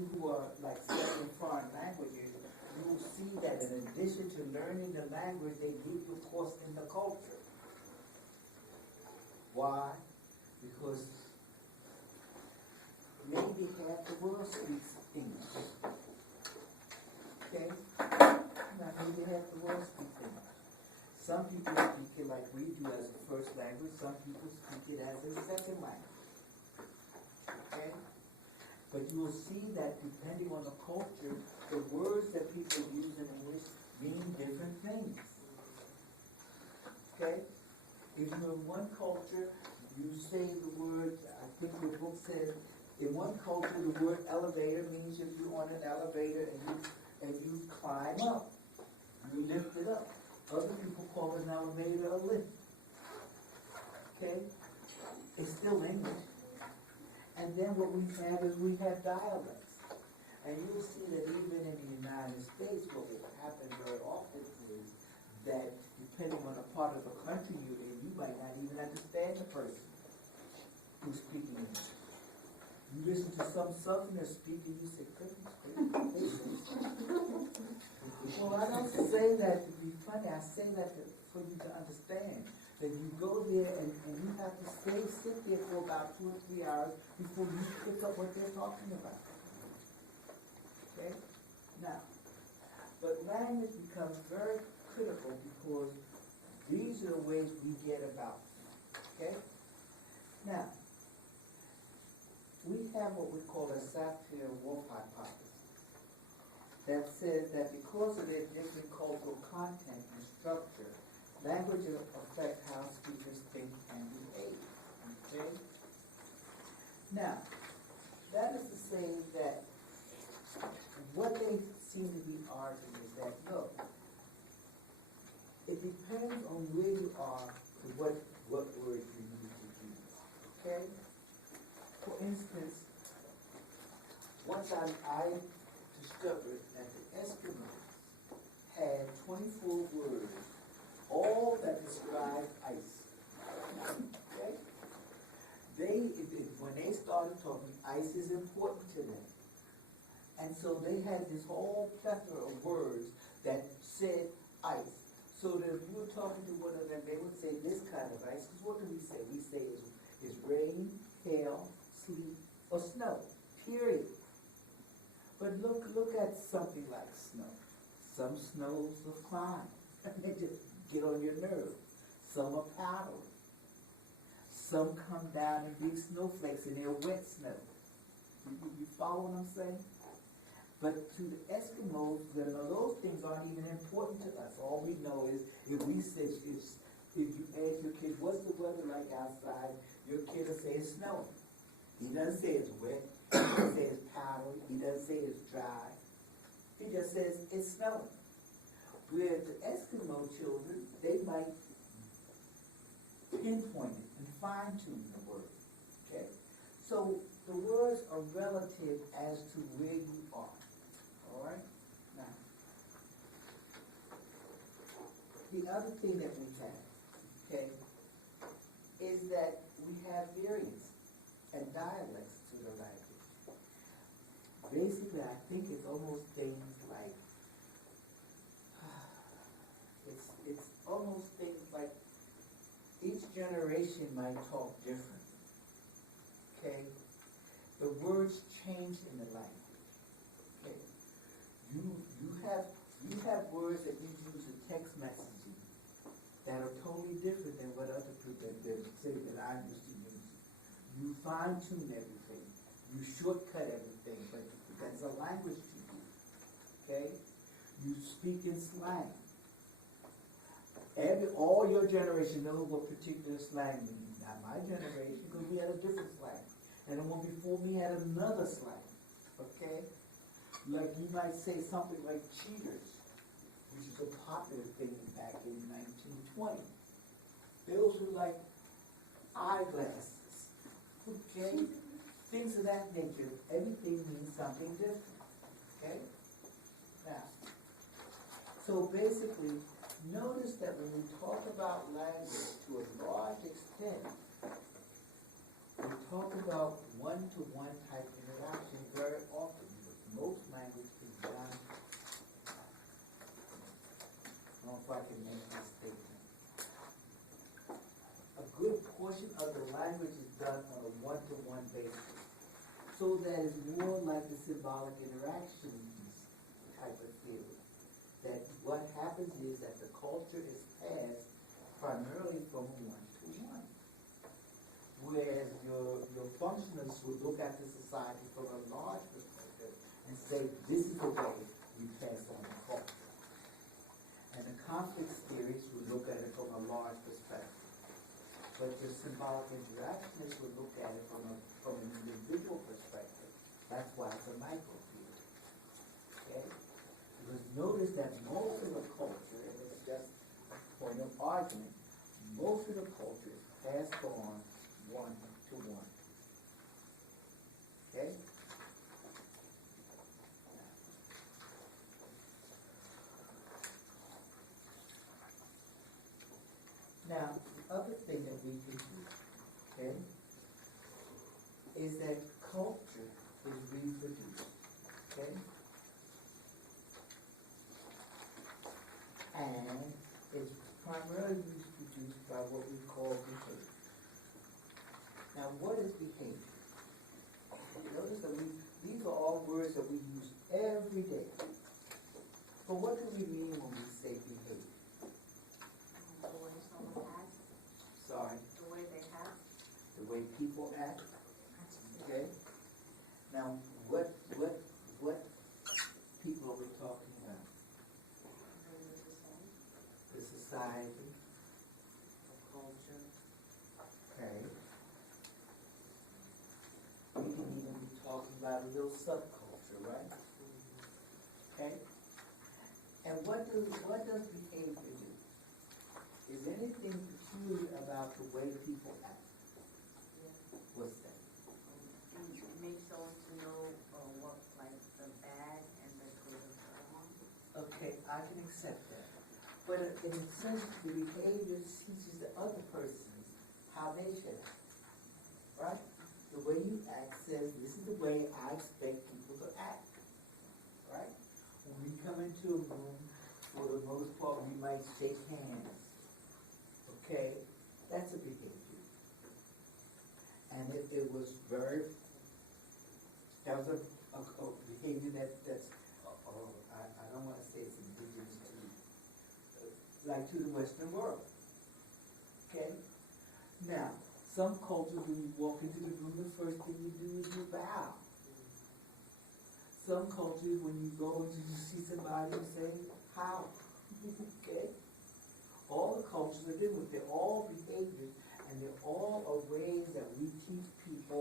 you who are like studying foreign languages, you will see that in addition to learning the language, they give you a course in the culture. Why? Because maybe half the world speaks English. Okay? Now maybe half the world speaks English. Some people speak it like we do as a first language, some people speak it as a second language. Okay? But you will see that depending on the culture, the words that people use in English mean different things. Okay? If you're in one culture, you say the word, I think your book says, in one culture the word elevator means if you're on an elevator and you climb up, you lift it up. Other people call an elevator a lift. Okay? It's still English. And then what we have is we have dialects. And you'll see that even in the United States, what will happen very often is that depending on the part of the country you're in, you might not even understand the person who's speaking English. You listen to some Southerners speaking, you say, goodness gracious. Well, I don't say that to be funny. I say that for you to understand. That you go there and you have to sit there for about 2 or 3 hours before you pick up what they're talking about. Okay? Now, but language becomes very critical because these are the ways we get about. Okay? Now, we have what we call a Sapir-Whorf hypothesis that says that because of their different cultural content and structure, languages affect how speakers think and behave. Okay? Now, that is to say that what they seem to be arguing is that, no, it depends on where you are to what words you need to use. Okay? For instance, one time I discovered that the Eskimos had 24 words, all that describe ice. Okay? When they started talking, ice is important to them. And so they had this whole plethora of words that said ice. So that if you were talking to one of them, they would say this kind of ice. Because what do we say? We say it's rain, hail, sleet, or snow. Period. But look at something like snow. Some snows are fine. They just get on your nerves. Some are powdery. Some come down in big snowflakes and they're wet snow. You follow what I'm saying? But to the Eskimos, those things aren't even important to us. All we know is if you ask your kid, what's the weather like outside, your kid will say it's snowing. He doesn't say it's wet. He doesn't say it's powdery. He doesn't say it's dry. He just says it's snowing. Where the Eskimo children, they might pinpoint it and fine-tune the word. Okay? So the words are relative as to where you are. All right? Now, the other thing that we have, okay, is that we have variants and dialects to the language. Basically, I think it's almost things like, it's almost things like each generation might talk different. Okay? The words change in the language. Okay? You have words that you use in text messaging that are totally different than what other people say that I'm used to using. You fine-tune everything. You shortcut everything, but that's a language to you. Okay? You speak in slang. All your generation knows what particular slang means. Not my generation, because we had a different slang. And the one before me had another slang. Okay? Like you might say something like cheaters, which is a popular thing back in 1920. Those were like eyeglasses. Okay? Things of that nature. Everything means something different. Okay? Now, so basically, notice that when we talk about language to a large extent, we talk about one-to-one type interaction very often. portion of the language is done on a one-to-one basis. So that is more like the symbolic interactions type of theory. That what happens is that the culture is passed primarily from one to one. Whereas your functionalists would look at the society from a large perspective and say, this is the way we pass on the culture. And the conflict theories would look at it from a large perspective. But the symbolic interactionists would look at it from an individual perspective. That's why it's a micro theory. Okay? Because notice that most of the culture, and it's just a point of argument, most of the culture is passed on one to one. Okay? Now, the other thing that we can do, okay, is that culture is reproduced, okay? And it's primarily reproduced by what we call behavior. Now, what is behavior? Notice that these are all words that we use every day. But what do we mean when we say behavior? The way someone acts, Sorry, the way they act. the way people act, okay? Now, what people are we talking about? The society, The culture. okay? We can even be talking about a little subculture, right? Okay? And what does behavior do? Is anything peculiar about the way people act? What's that? It makes someone to know what, like, the bad and the good of someone. Okay, I can accept that. But in a sense, the behavior teaches the other persons how they should act. Right? The way you act says, this is the way I expect people to act. Right? When we come into a room, for the most part, we might shake hands. Okay? That's a behavior. And it was very, that was a behavior that's, I don't want to say it's indigenous to, like to the Western world. Okay? Now, some cultures, when you walk into the room, the first thing you do is you bow. Some cultures, when you go and you see somebody, you say, how? Okay? All the cultures are different. They're all behaviors, and they're all ways that we teach people